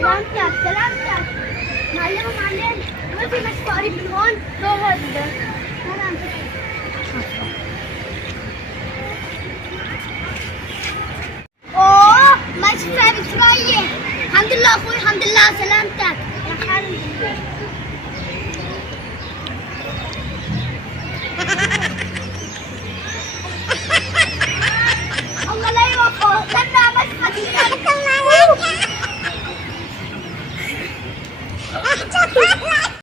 سلامتك سلامتك. معلم ما في مشفى قريب من هون؟ اقعد. انا اوه مشفى بشوية. الحمد لله اخوي الحمد لله سلامتك. الحمد لله.